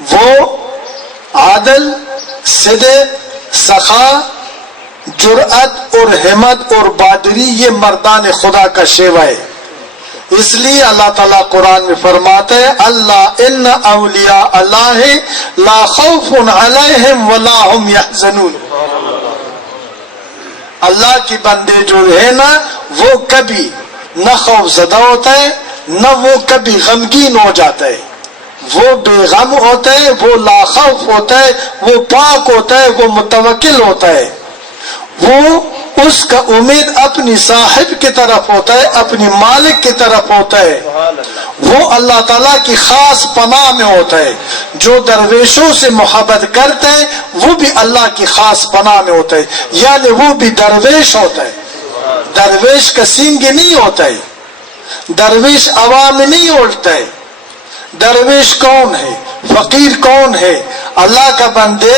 وہ عادل، صدق، سخا، جرأت اور ہمت اور بہادری یہ مردان خدا کا شیوا ہے. اس لیے اللہ تعالیٰ قرآن میں فرماتا ہے اللہ ان اولیاء اللہ لا خوف علیہم ولا هم يحزنون. اللہ کے بندے جو ہے نا وہ کبھی نہ خوف زدہ ہوتا ہے نہ وہ کبھی غمگین ہو جاتا ہے. وہ بے غم ہوتا ہے، وہ لا خوف ہوتا ہے، وہ پاک ہوتا ہے، وہ متوکل ہوتا ہے. وہ اس کا امید اپنی صاحب کی طرف ہوتا ہے، اپنی مالک کی طرف ہوتا ہے. وہ اللہ تعالیٰ کی خاص پناہ میں ہوتا ہے. جو درویشوں سے محبت کرتا ہے وہ بھی اللہ کی خاص پناہ میں ہوتا ہے. یعنی وہ بھی درویش ہوتا ہے. درویش کا سینگ نہیں ہوتا ہے، درویش عوام میں نہیں اٹھتا ہے. درویش کون ہے؟ فقیر کون ہے؟ اللہ کا بندے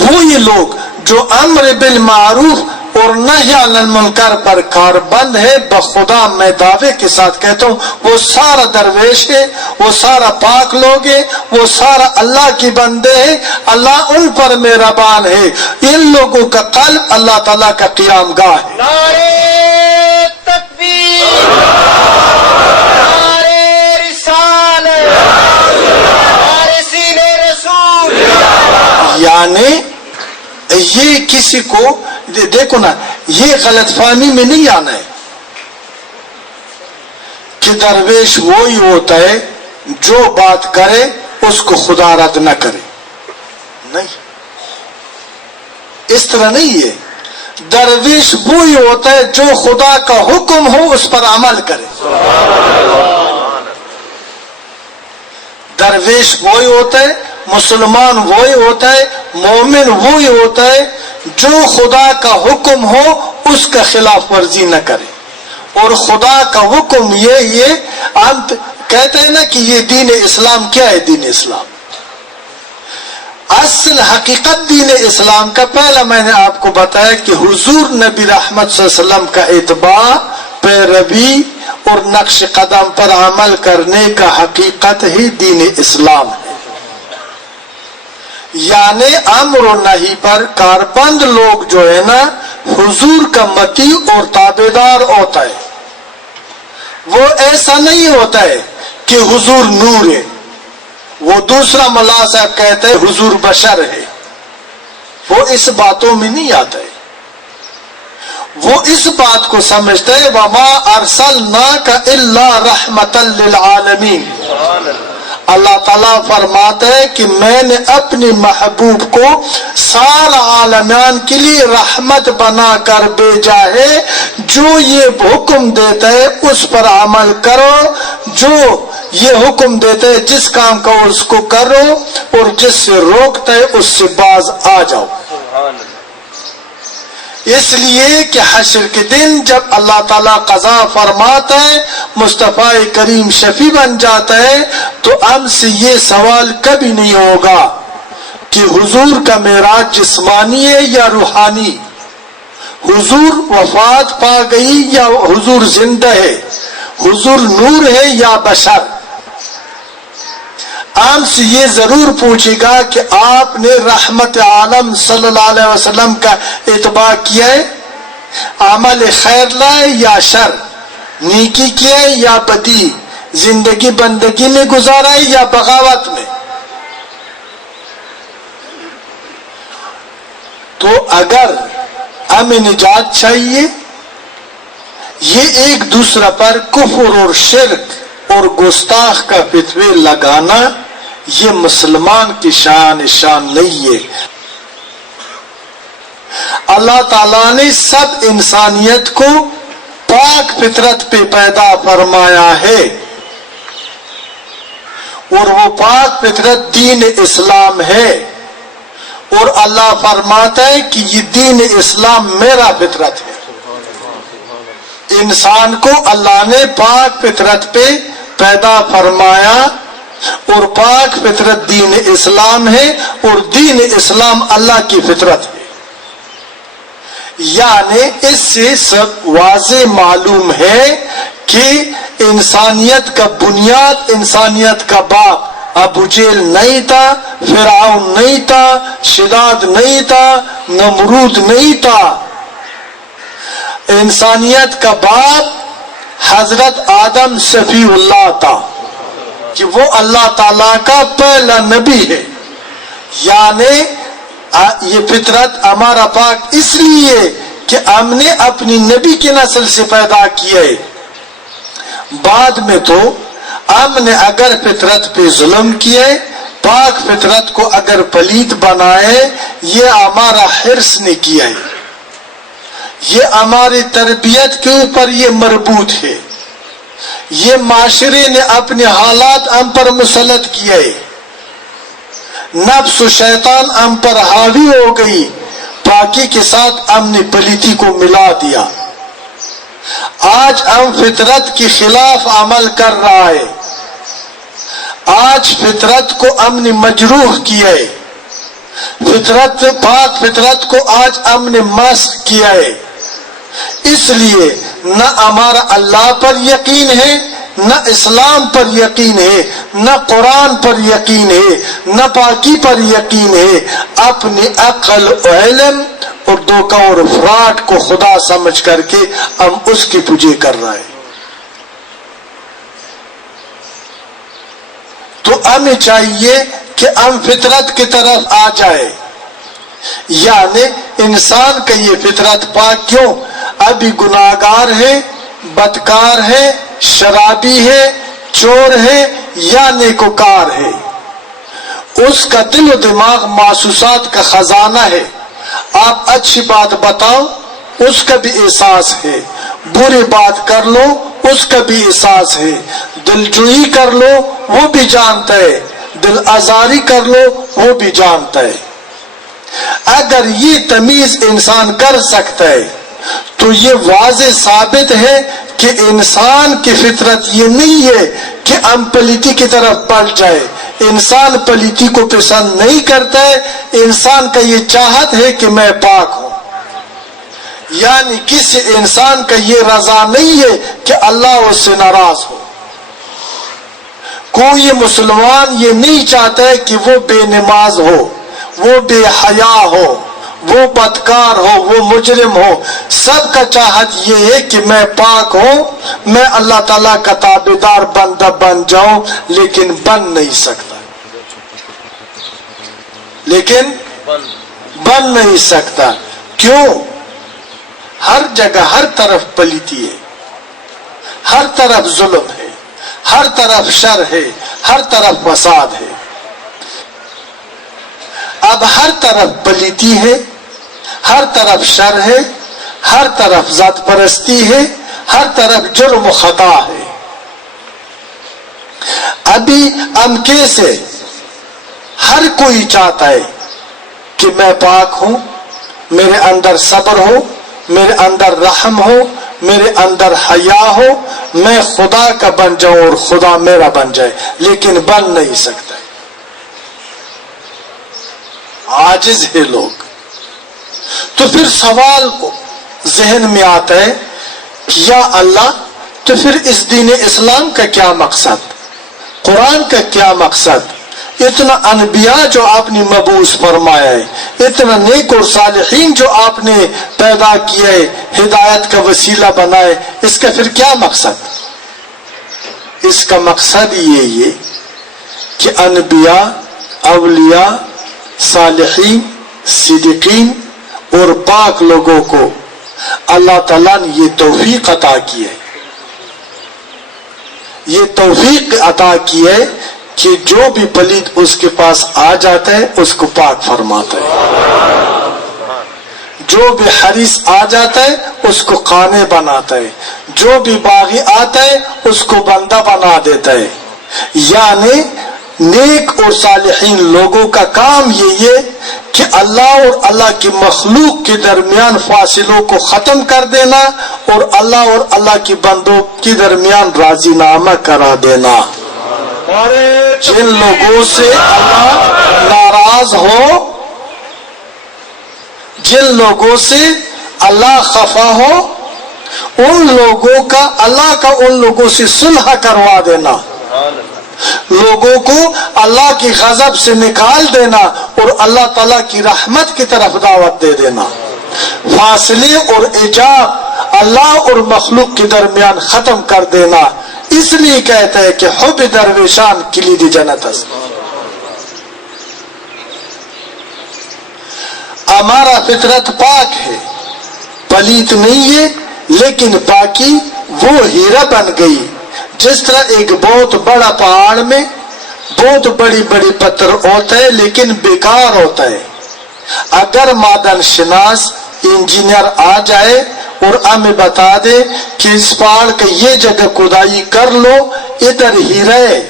وہ یہ لوگ جو امر بالمعروف اور نہی عن المنکر پر کاربند ہے. بخدا میں دعوے کے ساتھ کہتا ہوں وہ سارا درویش ہے، وہ سارا پاک لوگ ہے، وہ سارا اللہ کی بندے ہے. اللہ ان پر مہربان ہے. ان لوگوں کا قلب اللہ تعالیٰ کا قیام گاہ ہے. نعرے تکبیر، نعرے رسالت، نعرے سینے رسول. یعنی یہ کسی کو دیکھو نا، یہ غلط فہمی میں نہیں آنا ہے کہ درویش وہی ہوتا ہے جو بات کرے اس کو خدا رد نہ کرے. نہیں، اس طرح نہیں ہے. درویش وہی ہوتا ہے جو خدا کا حکم ہو اس پر عمل کرے. درویش وہی ہوتا ہے، مسلمان وہی ہوتا ہے، مومن وہی ہوتا ہے جو خدا کا حکم ہو اس کا خلاف ورزی نہ کرے. اور خدا کا حکم یہ ہم کہتے ہیں نا کہ یہ دین اسلام کیا ہے. دین اسلام اصل حقیقت دین اسلام کا پہلا میں نے آپ کو بتایا کہ حضور نبی رحمت صلی اللہ علیہ وسلم کا اتباع، پیروی اور نقش قدم پر عمل کرنے کا حقیقت ہی دین اسلام ہے. یعنی امر و نہی پر کاربند لوگ جو ہے نا حضور کا متی اور تابعدار ہوتا ہے. وہ ایسا نہیں ہوتا ہے کہ حضور نور ہے. وہ دوسرا ملا صاحب کہتے ہیں حضور بشر ہے. وہ اس باتوں میں نہیں آتا ہے. وہ اس بات کو سمجھتا ہے وما ارسلناک الا رحمتا للعالمین. اللہ تعالیٰ فرماتا ہے کہ میں نے اپنے محبوب کو سارا عالمان کے لیے رحمت بنا کر بھیجا ہے. جو یہ حکم دیتا ہے اس پر عمل کرو، جو یہ حکم دیتا ہے جس کام کا اس کو کرو، اور جس سے روکتا ہے اس سے باز آ جاؤ. اس لیے کہ حشر کے دن جب اللہ تعالیٰ قضا فرماتا ہے، مصطفیٰ کریم شفیع بن جاتا ہے، تو ہم سے یہ سوال کبھی نہیں ہوگا کہ حضور کا معراج جسمانی ہے یا روحانی، حضور وفات پا گئی یا حضور زندہ ہے، حضور نور ہے یا بشر. ہم سے یہ ضرور پوچھے گا کہ آپ نے رحمت عالم صلی اللہ علیہ وسلم کا اتباع کیا ہے، عمل خیر لائے یا شر، نیکی کیا ہے یا بدی، زندگی بندگی میں گزارا ہے یا بغاوت میں. تو اگر ہمیں نجات چاہیے، یہ ایک دوسرے پر کفر اور شرک اور گستاخ کا فتوے لگانا یہ مسلمان کی شان نہیں ہے. اللہ تعالیٰ نے سب انسانیت کو پاک فطرت پہ پیدا فرمایا ہے، اور وہ پاک فطرت دین اسلام ہے. اور اللہ فرماتا ہے کہ یہ دین اسلام میرا فطرت ہے. انسان کو اللہ نے پاک فطرت پہ پیدا فرمایا، اور پاک فطرت دین اسلام ہے، اور دین اسلام اللہ کی فطرت ہے. یعنی اس سے سب واضح معلوم ہے کہ انسانیت کا بنیاد، انسانیت کا باپ ابو جیل نہیں تھا, فرعون نہیں تھا, شداد نہیں تھا, نمرود نہیں تھا. انسانیت کا باپ حضرت آدم صفی اللہ تھا کہ وہ اللہ تعالیٰ کا پہلا نبی ہے. یعنی یہ فطرت ہمارا پاک اس لیے کہ ہم نے اپنی نبی کی نسل سے پیدا کیے. بعد میں تو ہم نے اگر فطرت پہ ظلم کیے, پاک فطرت کو اگر پلید بنائے, یہ ہمارا حرص نے کیا ہے, یہ ہماری تربیت کے اوپر یہ مربوط ہے, یہ معاشرے نے اپنے حالات ہم پر مسلط کیے, نفس و شیطان ہم پر حاوی ہو گئی, پاکی کے ساتھ ہم نے پلیتی کو ملا دیا. آج ہم فطرت کے خلاف عمل کر رہا ہے, آج فطرت کو ہم نے مجروح کیا ہے, فطرت پاک فطرت کو آج ہم نے مسخ کیا ہے. اس لیے نہ ہمارا اللہ پر یقین ہے, نہ اسلام پر یقین ہے, نہ قرآن پر یقین ہے, نہ پاکی پر یقین ہے. اپنی عقل و علم اور دھوکہ اور فراڈ کو خدا سمجھ کر کے ہم اس کی پوجا کر رہے ہیں. تو ہمیں چاہیے کہ ہم فطرت کی طرف آ جائے. یعنی انسان کا یہ فطرت پاک کیوں, ابھی گناہگار ہے, بدکار ہے, شرابی ہے, چور ہے یا نیکوکار ہے, اس کا دل و دماغ محسوسات کا خزانہ ہے. آپ اچھی بات بتاؤ اس کا بھی احساس ہے, بری بات کر لو اس کا بھی احساس ہے, دلجوئی کر لو وہ بھی جانتا ہے, دل آزاری کر لو وہ بھی جانتا ہے. اگر یہ تمیز انسان کر سکتا ہے تو یہ واضح ثابت ہے کہ انسان کی فطرت یہ نہیں ہے کہ ہم پلیتی کی طرف بڑھ جائے. انسان پلیتی کو پسند نہیں کرتا ہے, انسان کا یہ چاہت ہے کہ میں پاک ہوں. یعنی کسی انسان کا یہ رضا نہیں ہے کہ اللہ اس سے ناراض ہو. کوئی مسلمان یہ نہیں چاہتا ہے کہ وہ بے نماز ہو, وہ بے حیا ہو, وہ بدکار ہو, وہ مجرم ہو. سب کا چاہت یہ ہے کہ میں پاک ہوں, میں اللہ تعالیٰ کا تابعدار بندہ بن جاؤں, لیکن بن نہیں سکتا, لیکن بن نہیں سکتا. کیوں؟ ہر جگہ ہر طرف پلیتی ہے, ہر طرف ظلم ہے, ہر طرف شر ہے, ہر طرف فساد ہے. اب ہر طرف پلیتی ہے, ہر طرف شر ہے, ہر طرف ذات پرستی ہے, ہر طرف جرم و خطا ہے. ابھی ہم کیسے, ہر کوئی چاہتا ہے کہ میں پاک ہوں, میرے اندر صبر ہو, میرے اندر رحم ہو, میرے اندر حیا ہو, میں خدا کا بن جاؤں اور خدا میرا بن جائے, لیکن بن نہیں سکتا. عاجز ہے لوگ. تو پھر سوال ذہن میں آتا ہے کہ یا اللہ, تو پھر اس دین اسلام کا کیا مقصد, قرآن کا کیا مقصد, اتنا انبیاء جو آپ نے مبعوث فرمایا ہے, اتنا نیک اور صالحین جو آپ نے پیدا کیا ہے, ہدایت کا وسیلہ بنائے, اس کا پھر کیا مقصد؟ اس کا مقصد یہ ہے کہ انبیاء, اولیاء, صالحین, صدیقین اور پاک لوگوں کو اللہ تعالیٰ نے یہ توفیق عطا کی ہے, یہ توفیق عطا کی ہے کہ جو بھی پلید اس کے پاس آ جاتا ہے اس کو پاک فرماتا ہے, جو بھی حریص آ جاتا ہے اس کو قانے بناتا ہے, جو بھی باغی آتا ہے اس کو بندہ بنا دیتا ہے. یعنی نیک اور صالحین لوگوں کا کام یہ ہے کہ اللہ اور اللہ کی مخلوق کے درمیان فاصلوں کو ختم کر دینا اور اللہ اور اللہ کی بندوں کے درمیان راضی نامہ کرا دینا. جن لوگوں سے اللہ ناراض ہو, جن لوگوں سے اللہ خفا ہو, ان لوگوں کا اللہ کا ان لوگوں سے صلح کروا دینا, لوگوں کو اللہ کی غضب سے نکال دینا اور اللہ تعالیٰ کی رحمت کی طرف دعوت دے دینا. فاصلے اور ایجاب اللہ اور مخلوق کے درمیان ختم کر دینا. اس لیے کہتا ہے کہ حب درویشان کلید جنت است. ہمارا فطرت پاک ہے، پلیت نہیں ہے، لیکن پاکی وہ ہیرا بن گئی. جس طرح ایک بہت بڑا پہاڑ میں بہت بڑی بڑی پتھر ہوتا ہے لیکن بیکار ہوتا ہے. اگر معدن شناس انجینئر آ جائے اور ہمیں بتا دے کہ اس پہاڑ کا یہ جگہ کھدائی کر لو، ادھر ہیرا ہے،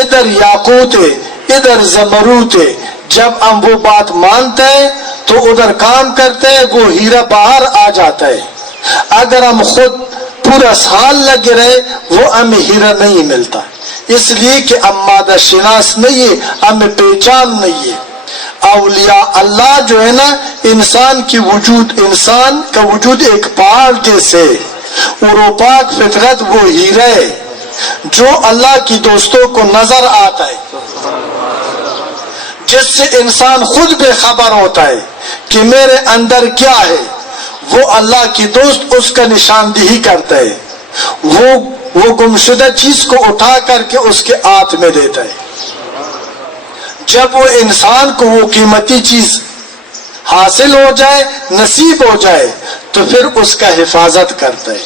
ادھر یاقوت ہے، ادھر زمرد ہے، جب ہم وہ بات مانتے ہیں تو ادھر کام کرتے ہیں، وہ ہیرا باہر آ جاتا ہے. اگر ہم خود پورا سال لگے رہے وہ ہمیں ہیرا نہیں ملتا، اس لیے کہ ہم مادہ شناس نہیں ہے، ہمیں پہچان نہیں ہے. اولیاء اللہ جو ہے نا، انسان کا وجود ایک پہاڑ جیسے، اور وہ پاک فطرت وہ ہیرا ہے جو اللہ کی دوستوں کو نظر آتا ہے، جس سے انسان خود بے خبر ہوتا ہے کہ میرے اندر کیا ہے. وہ اللہ کی دوست اس کا نشاندہی کرتا ہے، وہ گمشدہ چیز کو اٹھا کر کے اس کے ہاتھ میں دیتا ہے. جب وہ انسان کو وہ قیمتی چیز حاصل ہو جائے، نصیب ہو جائے، تو پھر اس کا حفاظت کرتا ہے.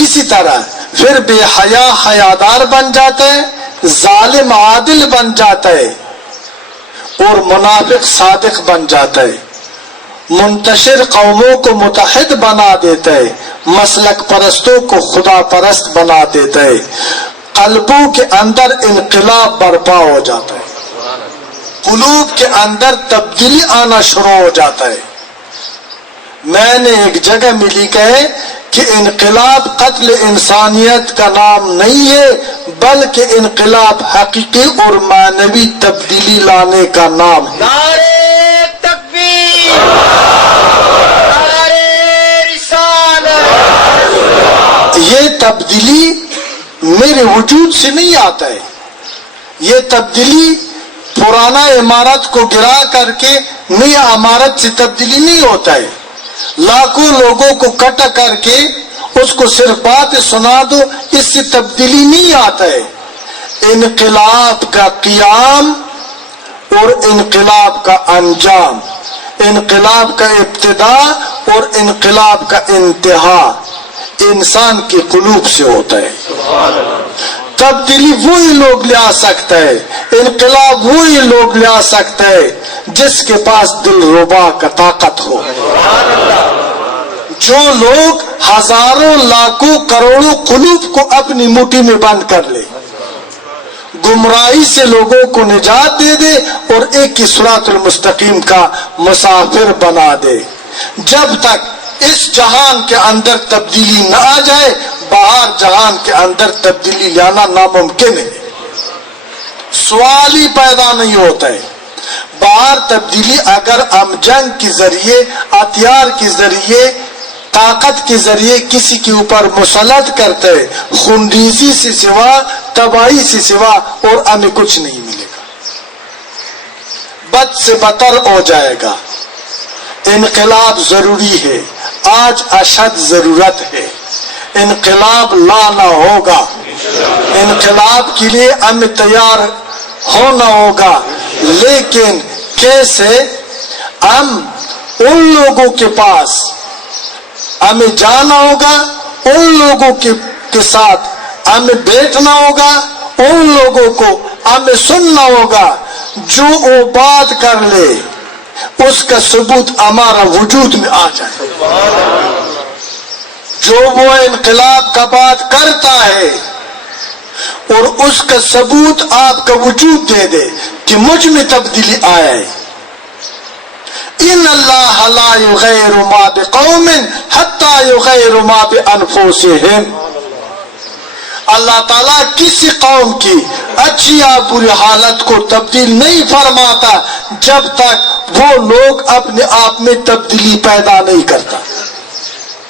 اسی طرح پھر بے حیا حیادار بن جاتا ہے، ظالم عادل بن جاتا ہے، اور منافق صادق بن جاتا ہے. منتشر قوموں کو متحد بنا دیتا ہے، مسلک پرستوں کو خدا پرست بنا دیتا ہے. قلبوں کے اندر انقلاب برپا ہو جاتا ہے، قلوب کے اندر تبدیلی آنا شروع ہو جاتا ہے. میں نے ایک جگہ میں لکھا ہے کہ انقلاب قتل انسانیت کا نام نہیں ہے، بلکہ انقلاب حقیقی اور معنوی تبدیلی لانے کا نام ہے. نعرے تکبیر، نعرے رسالت. یہ تبدیلی میرے وجود سے نہیں آتا ہے، یہ تبدیلی پرانا عمارت کو گرا کر کے نئی عمارت سے تبدیلی نہیں ہوتا ہے. لاکھوں لوگوں کو کٹ کر کے اس کو صرف بات سنا دو، اس سے تبدیلی نہیں آتا ہے. انقلاب کا قیام اور انقلاب کا انجام، انقلاب کا ابتدا اور انقلاب کا انتہا انسان کے قلوب سے ہوتا ہے. تبدیلی وہی لوگ لے آ سکتا ہے، انقلاب وہی لوگ لے آ سکتا ہے جس کے پاس دل ربا کا طاقت ہو. جو لوگ ہزاروں لاکھوں کروڑوں قلوب کو اپنی مٹھی میں بند کر لے، گمراہی سے لوگوں کو نجات دے دے اور ایک کی صراط المستقیم کا مسافر بنا دے. جب تک اس جہان کے اندر تبدیلی نہ آ جائے، باہر جہان کے اندر تبدیلی لانا ناممکن ہے. سوال ہی پیدا نہیں ہوتا ہے. باہر تبدیلی اگر ہم جنگ کے ذریعے، ہتھیار کے ذریعے، طاقت کے ذریعے کسی کے اوپر مسلط کرتے ہیں، خونریزی سے سوا، تباہی سے سوا اور ہمیں کچھ نہیں ملے گا، بد سے بدتر ہو جائے گا. انقلاب ضروری ہے، آج اشد ضرورت ہے. انقلاب لانا ہوگا، انقلاب کے لیے ہمیں تیار ہونا ہوگا. لیکن کیسے؟ ہم ان لوگوں کے پاس ہمیں جانا ہوگا، ان لوگوں کے ساتھ ہمیں بیٹھنا ہوگا، ان لوگوں کو ہمیں سننا ہوگا. جو وہ بات کر لے اس کا ثبوت ہمارا وجود میں آ جائے. جو وہ انقلاب کا بات کرتا ہے اور اس کا ثبوت آپ کا وجود دے دے کہ مجھ میں تبدیلی آئے. ان اللہ لا یغیر ما بقوم حتی یغیر ما بانفسہم. اللہ تعالیٰ کسی قوم کی اچھی یا بری حالت کو تبدیل نہیں فرماتا جب تک وہ لوگ اپنے آپ میں تبدیلی پیدا نہیں کرتا.